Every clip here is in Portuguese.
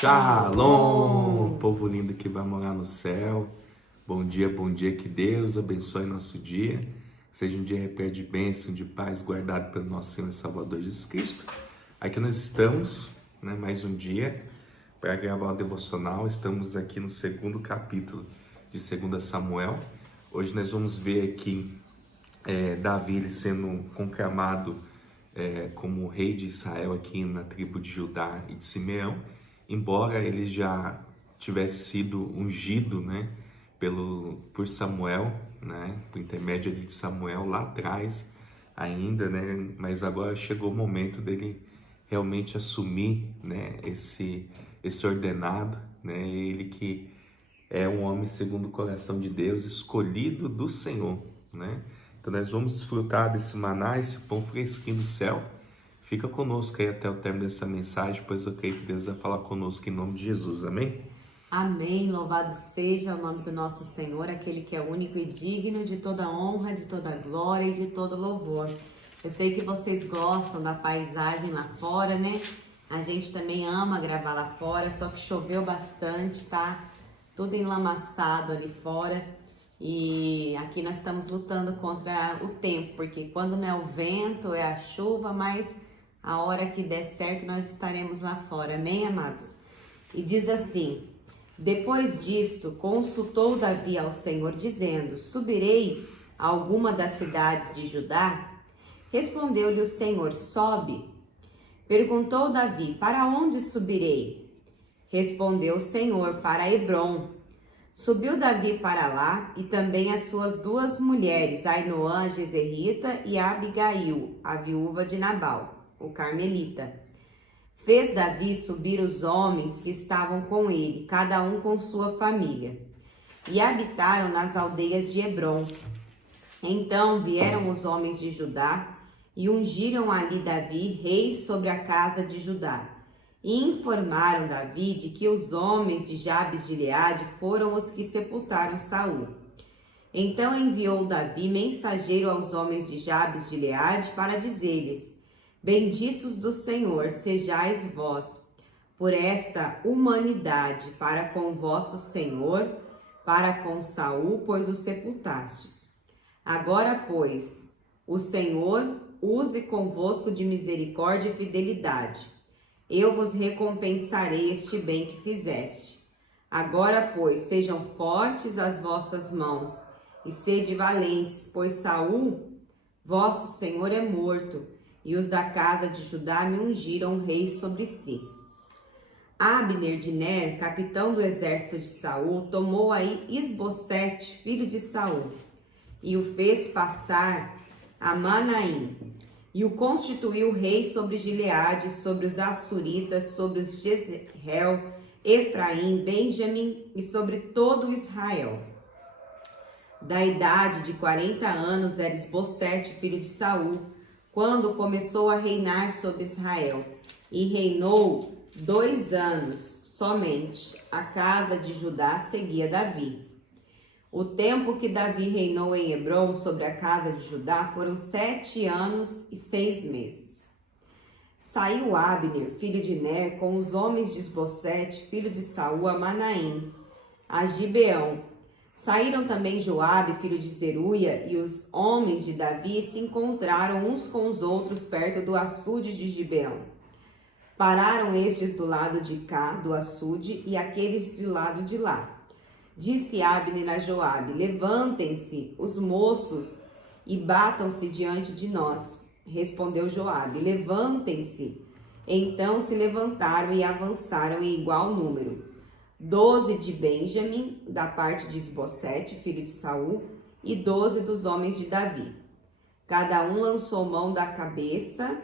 Shalom, povo lindo que vai morar no céu. Bom dia, que Deus abençoe nosso dia. Que seja um dia repleto de bênção, de paz, guardado pelo nosso Senhor e Salvador Jesus Cristo. Aqui nós estamos, mais um dia para gravar o devocional. Estamos aqui no segundo capítulo de 2 Samuel. Hoje nós vamos ver aqui Davi ele sendo conclamado como rei de Israel aqui na tribo de Judá e de Simeão. Embora ele já tivesse sido ungido, por Samuel, por intermédio de Samuel lá atrás ainda, mas agora chegou o momento dele realmente assumir, esse ordenado, ele que é um homem segundo o coração de Deus, escolhido do Senhor, Então nós vamos desfrutar desse maná, esse pão fresquinho do céu. Fica conosco aí até o término dessa mensagem, pois eu creio que Deus vai falar conosco em nome de Jesus, amém? Amém, louvado seja o nome do nosso Senhor, aquele que é único e digno de toda honra, de toda glória e de todo louvor. Eu sei que vocês gostam da paisagem lá fora, A gente também ama gravar lá fora, só que choveu bastante, tá? Tudo enlamaçado ali fora. E aqui nós estamos lutando contra o tempo, porque quando não é o vento, é a chuva, mas a hora que der certo nós estaremos lá fora, amém, amados? E diz assim: depois disto, consultou Davi ao Senhor, dizendo: subirei a alguma das cidades de Judá? Respondeu-lhe o Senhor: sobe. Perguntou Davi: para onde subirei? Respondeu o Senhor: para Hebrom. Subiu Davi para lá, e também as suas duas mulheres, Ainoã, Jezerita, e Abigail, a viúva de Nabal, o carmelita. Fez Davi subir os homens que estavam com ele, cada um com sua família, e habitaram nas aldeias de Hebrom. Então vieram os homens de Judá, e ungiram ali Davi rei sobre a casa de Judá. E informaram Davi de que os homens de Jabes de Gileade foram os que sepultaram Saul. Então enviou Davi mensageiro aos homens de Jabes de Gileade para dizer-lhes: benditos do Senhor sejais vós, por esta humanidade para com vosso Senhor, para com Saul, pois o sepultastes. Agora, pois, o Senhor use convosco de misericórdia e fidelidade. Eu vos recompensarei este bem que fizeste. Agora, pois, sejam fortes as vossas mãos, e sede valentes, pois Saul, vosso Senhor, é morto, e os da casa de Judá me ungiram rei sobre si. Abner de Ner, capitão do exército de Saul, tomou aí Isbosete, filho de Saul, e o fez passar a Manaim, e o constituiu rei sobre Gileade, sobre os Assuritas, sobre os Jezreel, Efraim, Benjamim e sobre todo Israel. Da idade de 40 anos era Isbosete, filho de Saul, quando começou a reinar sobre Israel, e reinou 2 anos somente. A casa de Judá seguia Davi. O tempo que Davi reinou em Hebrom sobre a casa de Judá foram 7 anos e 6 meses. Saiu Abner, filho de Ner, com os homens de Isbosete, filho de Saul, a Manaim, a Gibeão. Saíram também Joabe, filho de Zeruia, e os homens de Davi se encontraram uns com os outros perto do açude de Gibeão. Pararam estes do lado de cá, do açude, e aqueles do lado de lá. Disse Abner a Joabe: levantem-se os moços e batam-se diante de nós. Respondeu Joabe: levantem-se. Então se levantaram e avançaram em igual número. 12 de Benjamim, da parte de Isbosete, filho de Saul, e 12 dos homens de Davi. Cada um lançou mão da cabeça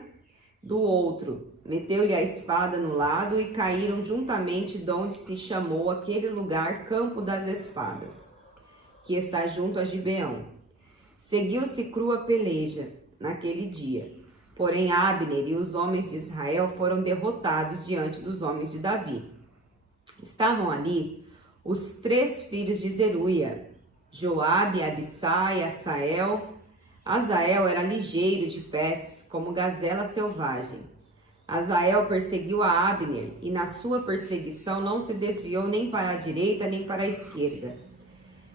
do outro, meteu-lhe a espada no lado e caíram juntamente de onde se chamou aquele lugar Campo das Espadas, que está junto a Gibeão. Seguiu-se crua peleja naquele dia, porém Abner e os homens de Israel foram derrotados diante dos homens de Davi. Estavam ali os 3 filhos de Zeruia, Joabe, Abissai e Asael. Asael era ligeiro de pés, como gazela selvagem. Azael perseguiu a Abner e na sua perseguição não se desviou nem para a direita nem para a esquerda.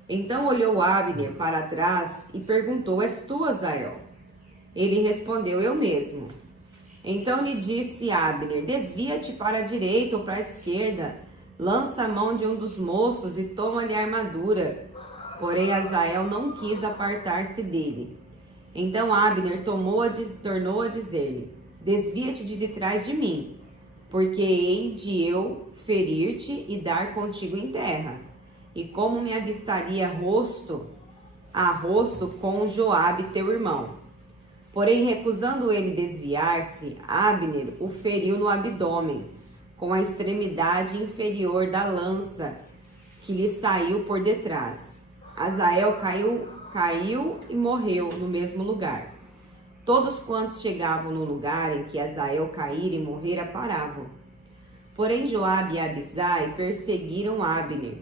Então olhou Abner para trás e perguntou: És tu, Azael? Ele respondeu: Eu mesmo. Então lhe disse Abner: Desvia-te para a direita ou para a esquerda, lança a mão de um dos moços e toma-lhe a armadura. Porém Azael não quis apartar-se dele. Então Abner tornou a dizer-lhe: Desvia-te de trás de mim, porque hei de eu ferir-te e dar contigo em terra. E como me avistaria rosto a rosto com Joabe teu irmão? Porém, recusando ele desviar-se, Abner o feriu no abdômen, com a extremidade inferior da lança, que lhe saiu por detrás. Azael caiu e morreu no mesmo lugar. Todos quantos chegavam no lugar em que Azael caíra e morrera paravam. Porém Joabe e Abisai perseguiram Abner.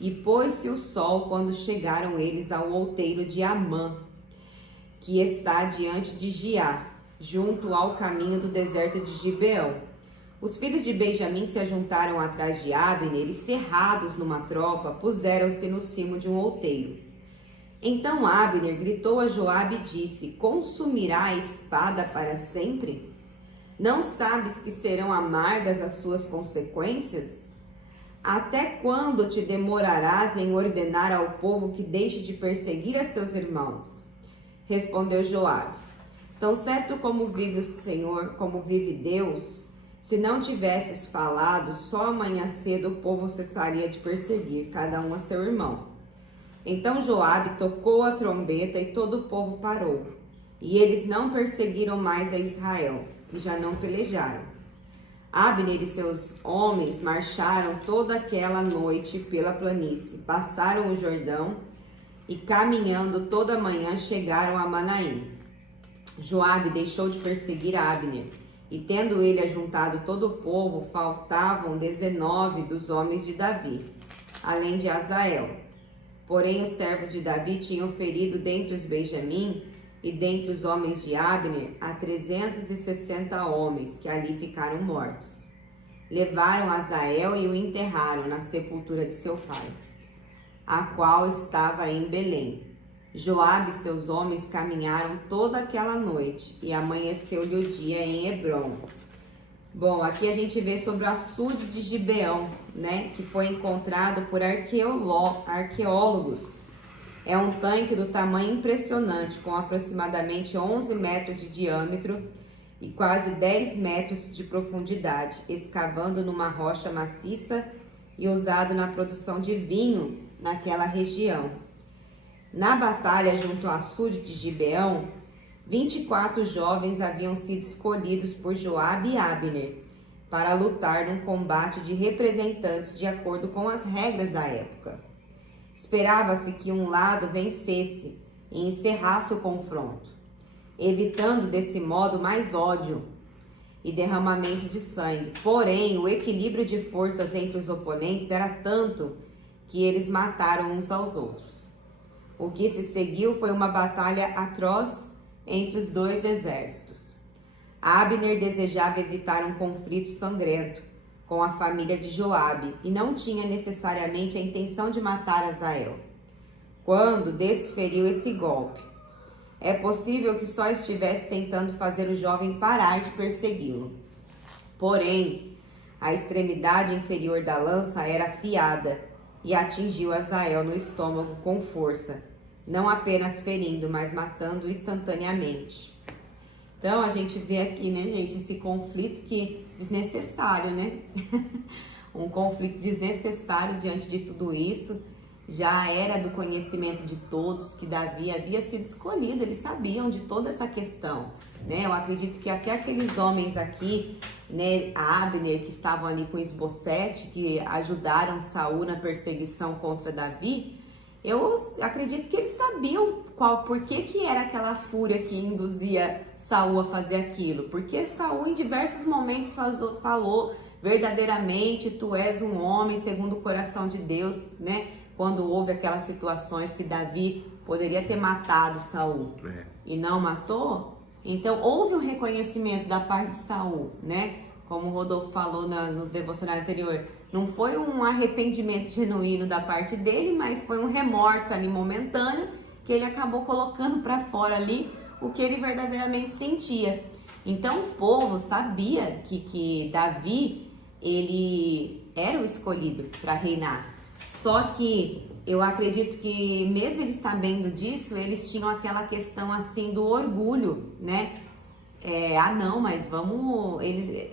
E pôs-se o sol quando chegaram eles ao outeiro de Amã, que está diante de Giá, junto ao caminho do deserto de Gibeão. Os filhos de Benjamim se ajuntaram atrás de Abner e, cerrados numa tropa, puseram-se no cimo de um outeiro. Então Abner gritou a Joabe e disse: Consumirá a espada para sempre? Não sabes que serão amargas as suas consequências? Até quando te demorarás em ordenar ao povo que deixe de perseguir a seus irmãos? Respondeu Joabe: Tão certo como vive o Senhor, como vive Deus, se não tivesses falado, só amanhã cedo o povo cessaria de perseguir, cada um a seu irmão. Então Joabe tocou a trombeta e todo o povo parou. E eles não perseguiram mais a Israel, e já não pelejaram. Abner e seus homens marcharam toda aquela noite pela planície, passaram o Jordão e, caminhando toda a manhã, chegaram a Manaim. Joabe deixou de perseguir Abner, e tendo ele ajuntado todo o povo, faltavam 19 dos homens de Davi, além de Azael. Porém, os servos de Davi tinham ferido dentre os Benjamim e dentre os homens de Abner a 360 homens, que ali ficaram mortos. Levaram Azael e o enterraram na sepultura de seu pai, a qual estava em Belém. Joabe e seus homens caminharam toda aquela noite, e amanheceu-lhe o dia em Hebrom. Bom, aqui a gente vê sobre o açude de Gibeão, né, que foi encontrado por arqueólogos. É um tanque do tamanho impressionante, com aproximadamente 11 metros de diâmetro e quase 10 metros de profundidade, escavando numa rocha maciça e usado na produção de vinho naquela região. Na batalha junto ao açude de Gibeão, 24 jovens haviam sido escolhidos por Joabe e Abner para lutar num combate de representantes de acordo com as regras da época. Esperava-se que um lado vencesse e encerrasse o confronto, evitando desse modo mais ódio e derramamento de sangue. Porém, o equilíbrio de forças entre os oponentes era tanto que eles mataram uns aos outros. O que se seguiu foi uma batalha atroz entre os dois exércitos. Abner desejava evitar um conflito sangrento com a família de Joabe e não tinha necessariamente a intenção de matar Azael, quando desferiu esse golpe. É possível que só estivesse tentando fazer o jovem parar de persegui-lo. Porém, a extremidade inferior da lança era afiada e atingiu Azael no estômago com força, não apenas ferindo, mas matando instantaneamente. Então, a gente vê aqui, né, gente, esse conflito que desnecessário, né? Um conflito desnecessário diante de tudo isso. Já era do conhecimento de todos que Davi havia sido escolhido, eles sabiam de toda essa questão, né? Eu acredito que até aqueles homens aqui, né, Abner, que estavam ali com Isbosete, que ajudaram Saul na perseguição contra Davi, eu acredito que eles sabiam por que era aquela fúria que induzia Saul a fazer aquilo. Porque Saul em diversos momentos falou verdadeiramente, tu és um homem segundo o coração de Deus, né? Quando houve aquelas situações que Davi poderia ter matado Saul e não matou, Então, houve um reconhecimento da parte de Saul, né? Como o Rodolfo falou nos devocionais anteriores, não foi um arrependimento genuíno da parte dele, mas foi um remorso ali momentâneo que ele acabou colocando para fora ali o que ele verdadeiramente sentia. Então, o povo sabia que Davi, ele era o escolhido para reinar. Só que eu acredito que mesmo eles sabendo disso, eles tinham aquela questão assim do orgulho, né? Não, mas vamos...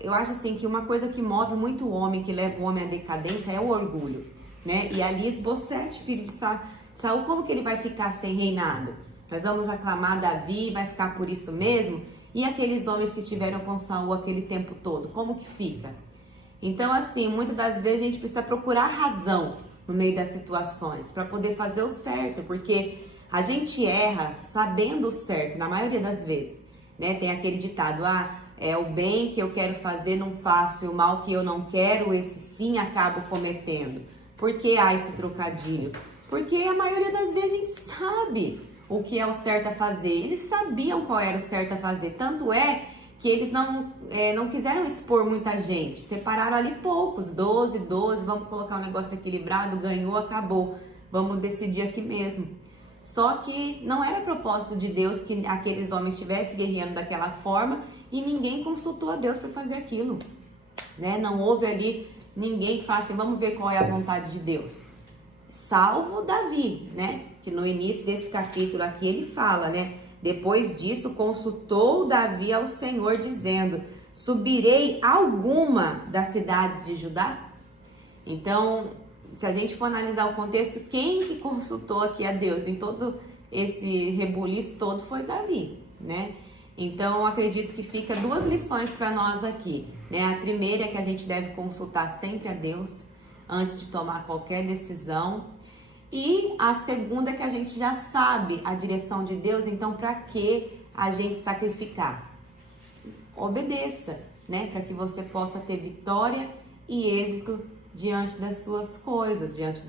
eu acho assim que uma coisa que move muito o homem, que leva o homem à decadência, é o orgulho, né? E ali Esbocete, filho de Saul, como que ele vai ficar sem reinado? Nós vamos aclamar Davi, vai ficar por isso mesmo? E aqueles homens que estiveram com Saul aquele tempo todo, como que fica? Então, assim, muitas das vezes a gente precisa procurar razão no meio das situações para poder fazer o certo, porque a gente erra sabendo o certo, na maioria das vezes, né? Tem aquele ditado, o bem que eu quero fazer não faço, e o mal que eu não quero, esse sim acabo cometendo. Por que há esse trocadilho? Porque a maioria das vezes a gente sabe o que é o certo a fazer. Eles sabiam qual era o certo a fazer. Tanto é que eles não quiseram expor muita gente. Separaram ali poucos, 12, vamos colocar o negócio equilibrado, ganhou, acabou. Vamos decidir aqui mesmo. Só que não era propósito de Deus que aqueles homens estivessem guerreando daquela forma e ninguém consultou a Deus para fazer aquilo, né? Não houve ali ninguém que falasse assim, vamos ver qual é a vontade de Deus. Salvo Davi, né? Que no início desse capítulo aqui ele fala, né? Depois disso consultou Davi ao Senhor dizendo, subirei alguma das cidades de Judá? Então, se a gente for analisar o contexto, quem que consultou aqui a Deus em todo esse rebuliço todo foi Davi, né? Então, acredito que fica duas lições para nós aqui, né? A primeira é que a gente deve consultar sempre a Deus antes de tomar qualquer decisão. E a segunda é que a gente já sabe a direção de Deus, então para que a gente sacrificar? Obedeça, né? Para que você possa ter vitória e êxito diante das suas coisas, diante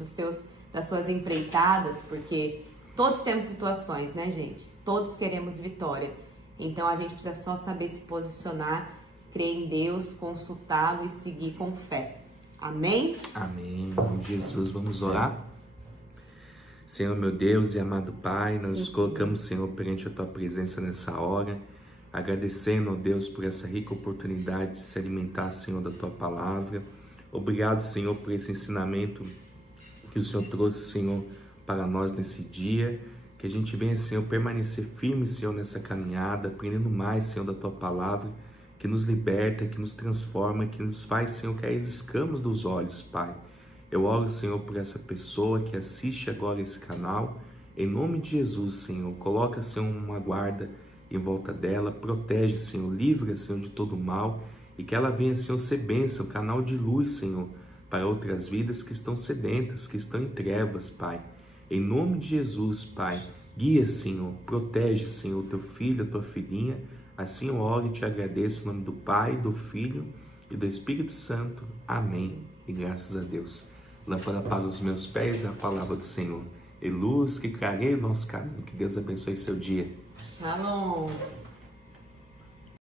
das suas empreitadas, porque todos temos situações, né, gente? Todos queremos vitória. Então a gente precisa só saber se posicionar, crer em Deus, consultá-lo e seguir com fé. Amém? Amém. Em nome de Jesus, vamos orar. Senhor, meu Deus e amado Pai, nós nos colocamos, Senhor, perante a Tua presença nessa hora, agradecendo, ó Deus, por essa rica oportunidade de se alimentar, Senhor, da Tua palavra. Obrigado, Senhor, por esse ensinamento que o Senhor trouxe, Senhor, para nós nesse dia. Que a gente venha, Senhor, permanecer firme, Senhor, nessa caminhada, aprendendo mais, Senhor, da Tua palavra, que nos liberta, que nos transforma, que nos faz, Senhor, cair as escamas dos olhos, Pai. Eu oro, Senhor, por essa pessoa que assiste agora esse canal. Em nome de Jesus, Senhor, coloca, Senhor, uma guarda em volta dela, protege, Senhor, livra, Senhor, de todo mal e que ela venha, Senhor, ser bênção, canal de luz, Senhor, para outras vidas que estão sedentas, que estão em trevas, Pai. Em nome de Jesus, Pai, guia, Senhor, protege, Senhor, o Teu filho, a Tua filhinha. Assim eu oro e te agradeço em nome do Pai, do Filho e do Espírito Santo. Amém. E graças a Deus. Lâmpada para os meus pés é a palavra do Senhor. E luz que clareia o nosso caminho. Que Deus abençoe seu dia. Shalom.